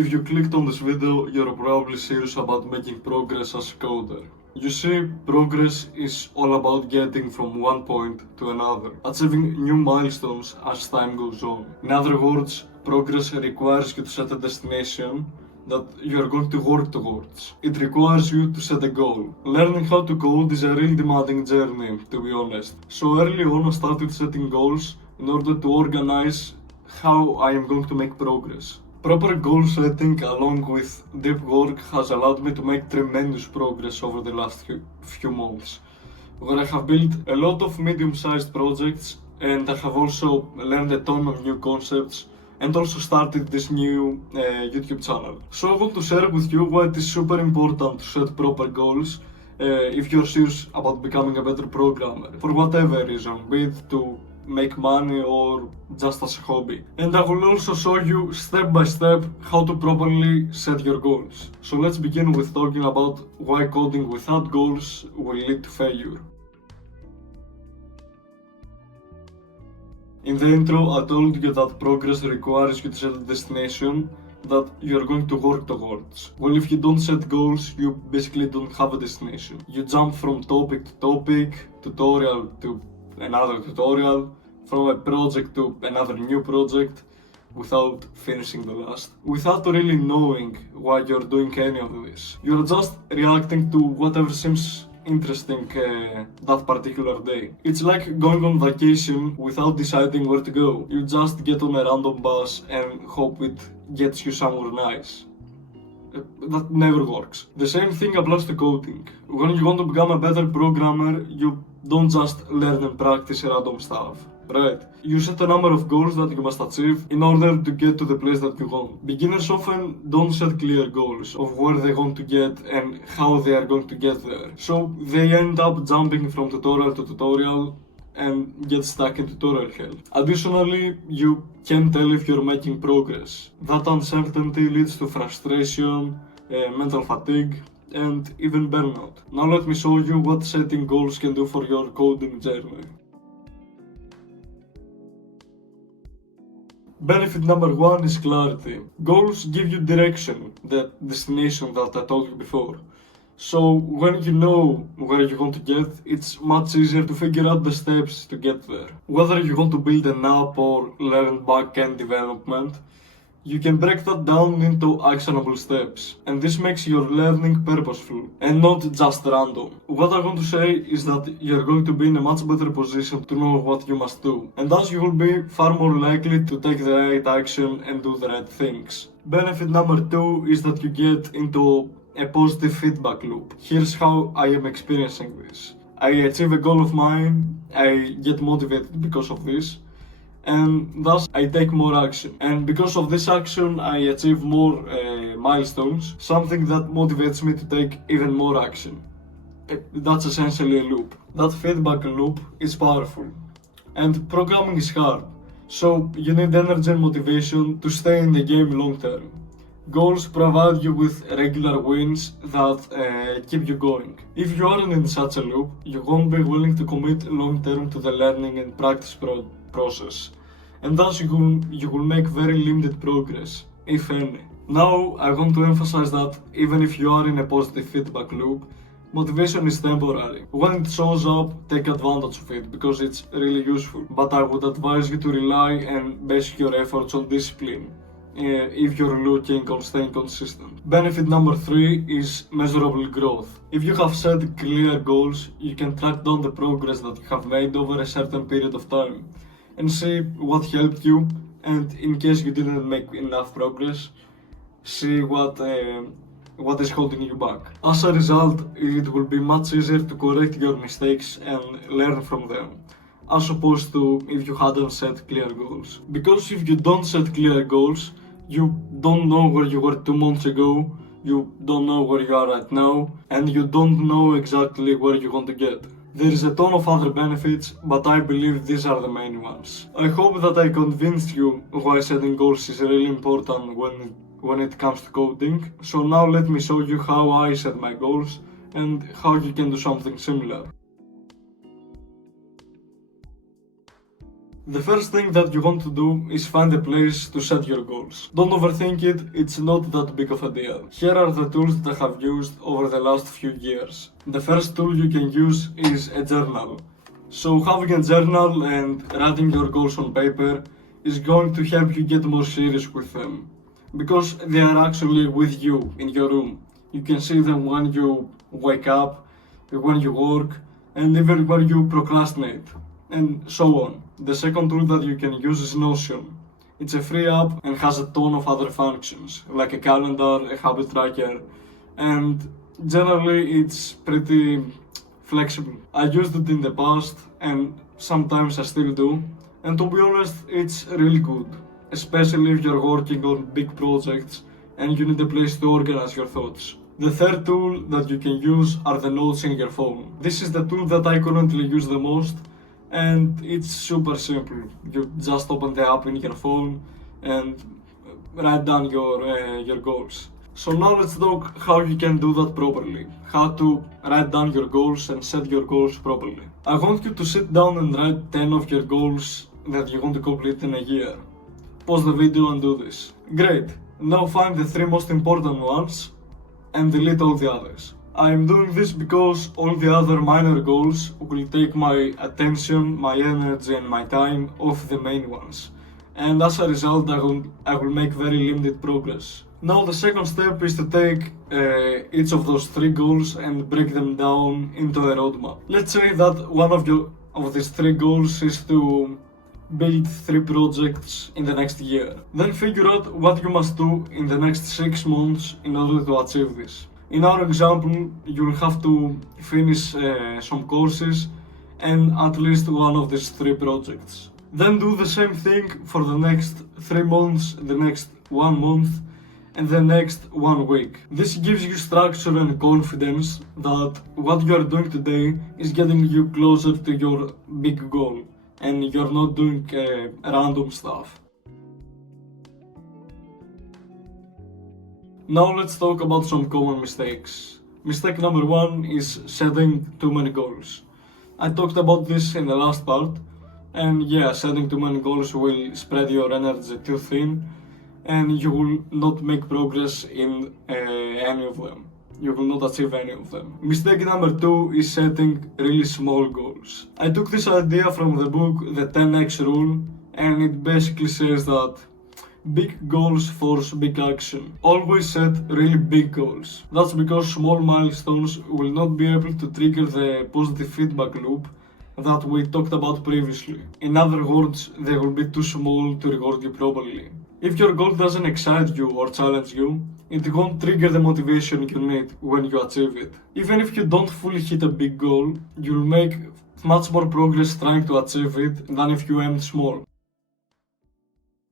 If you clicked on this video, you're probably serious about making progress as a coder. You see, progress is all about getting from one point to another, achieving new milestones as time goes on. In other words, progress requires you to set a destination that you are going to work towards. It requires you to set a goal. Learning how to code is a really demanding journey, to be honest. So early on I started setting goals in order to organize how I am going to make progress. Proper goal setting along with deep work has allowed me to make tremendous progress over the last few months, where I have built a lot of medium-sized projects and I have also learned a ton of new concepts and also started this new YouTube channel. So I want to share with you why it is super important to set proper goals if you're serious about becoming a better programmer, for whatever reason, be it to make money or just as a hobby. And I will also show you step by step how to properly set your goals. So let's begin with talking about why coding without goals will lead to failure. In the intro, I told you that progress requires you to set a destination that you're going to work towards. Well, if you don't set goals, you basically don't have a destination. You jump from topic to topic, tutorial to another tutorial, from a project to another new project, without finishing the last, without really knowing why you're doing any of this. You're just reacting to whatever seems interesting that particular day. It's like going on vacation without deciding where to go. You just get on a random bus and hope it gets you somewhere nice. That never works. The same thing applies to coding. When you want to become a better programmer, you don't just learn and practice random stuff, right? You set a number of goals that you must achieve in order to get to the place that you want. Beginners often don't set clear goals of where they want to get and how they are going to get there. So they end up jumping from tutorial to tutorial and get stuck in tutorial hell. Additionally, you can't tell if you're making progress. That uncertainty leads to frustration, mental fatigue, and even burnout. Now let me show you what setting goals can do for your coding journey. Benefit number one is clarity. Goals give you direction, the destination that I told you before. So when you know where you want to get, it's much easier to figure out the steps to get there. Whether you want to build an app or learn back-end development, you can break that down into actionable steps, and this makes your learning purposeful and not just random. What I want to say is that you're going to be in a much better position to know what you must do, and thus you will be far more likely to take the right action and do the right things. Benefit number two is that you get into a positive feedback loop. Here's how I am experiencing this. I achieve a goal of mine, I get motivated because of this, and thus I take more action. And because of this action, I achieve more milestones, something that motivates me to take even more action. That's essentially a loop. That feedback loop is powerful. And programming is hard, so you need energy and motivation to stay in the game long term. Goals provide you with regular wins that keep you going. If you aren't in such a loop, you won't be willing to commit long term to the learning and practice process, and thus you will make very limited progress, if any. Now, I want to emphasize that even if you are in a positive feedback loop, motivation is temporary. When it shows up, take advantage of it because it's really useful, but I would advise you to rely and base your efforts on discipline if you're looking on staying consistent. Benefit number three is measurable growth. If you have set clear goals, you can track down the progress that you have made over a certain period of time and see what helped you, and in case you didn't make enough progress, see what is holding you back. As a result, it will be much easier to correct your mistakes and learn from them, as opposed to if you hadn't set clear goals. Because if you don't set clear goals, you don't know where you were 2 months ago, you don't know where you are right now, and you don't know exactly where you want to get. There is a ton of other benefits, but I believe these are the main ones. I hope that I convinced you why setting goals is really important when it comes to coding. So now let me show you how I set my goals and how you can do something similar. The first thing that you want to do is find a place to set your goals. Don't overthink it, it's not that big of a deal. Here are the tools that I have used over the last few years. The first tool you can use is a journal. So having a journal and writing your goals on paper is going to help you get more serious with them. Because they are actually with you in your room. You can see them when you wake up, when you work, and even when you procrastinate, and so on. The second tool that you can use is Notion. It's a free app and has a ton of other functions, like a calendar, a habit tracker, and generally it's pretty flexible. I used it in the past and sometimes I still do, and to be honest, it's really good, especially if you're working on big projects and you need a place to organize your thoughts. The third tool that you can use are the notes in your phone. This is the tool that I currently use the most, and it's super simple. You just open the app in your phone and write down your goals. So now let's talk how you can do that properly, how to write down your goals and set your goals properly. I want you to sit down and write 10 of your goals that you want to complete in a year. Pause the video and do this. Great, now find the 3 most important ones and delete all the others. I am doing this because all the other minor goals will take my attention, my energy and my time off the main ones. And as a result, I will make very limited progress. Now the second step is to take each of those 3 goals and break them down into a roadmap. Let's say that one of these 3 goals is to build 3 projects in the next year. Then figure out what you must do in the next 6 months in order to achieve this. In our example, you'll have to finish some courses and at least one of these 3 projects. Then do the same thing for the next 3 months, the next 1 month, and the next 1 week. This gives you structure and confidence that what you are doing today is getting you closer to your big goal and you're not doing random stuff. Now let's talk about some common mistakes. Mistake number 1 is setting too many goals. I talked about this in the last part, and yeah, setting too many goals will spread your energy too thin and you will not make progress in any of them. You will not achieve any of them. Mistake number 2 is setting really small goals. I took this idea from the book The 10x Rule, and it basically says that big goals force big action. Always set really big goals. That's because small milestones will not be able to trigger the positive feedback loop that we talked about previously. In other words, they will be too small to reward you properly. If your goal doesn't excite you or challenge you, it won't trigger the motivation you need when you achieve it. Even if you don't fully hit a big goal, you'll make much more progress trying to achieve it than if you aimed small.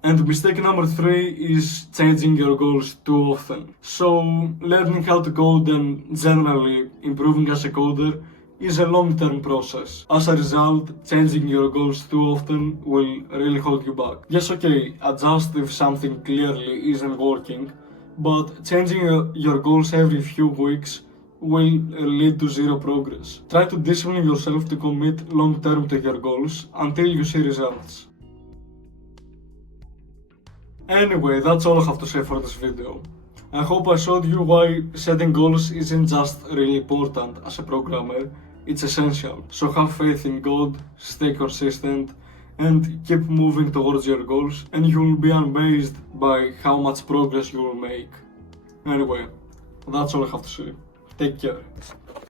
And mistake number 3 is changing your goals too often. So, learning how to code and generally improving as a coder is a long-term process. As a result, changing your goals too often will really hold you back. Yes, okay, adjust if something clearly isn't working, but changing your goals every few weeks will lead to zero progress. Try to discipline yourself to commit long-term to your goals until you see results. Anyway, that's all I have to say for this video. I hope I showed you why setting goals isn't just really important as a programmer, it's essential. So have faith in God, stay consistent, and keep moving towards your goals, and you'll be amazed by how much progress you will make. Anyway, that's all I have to say. Take care.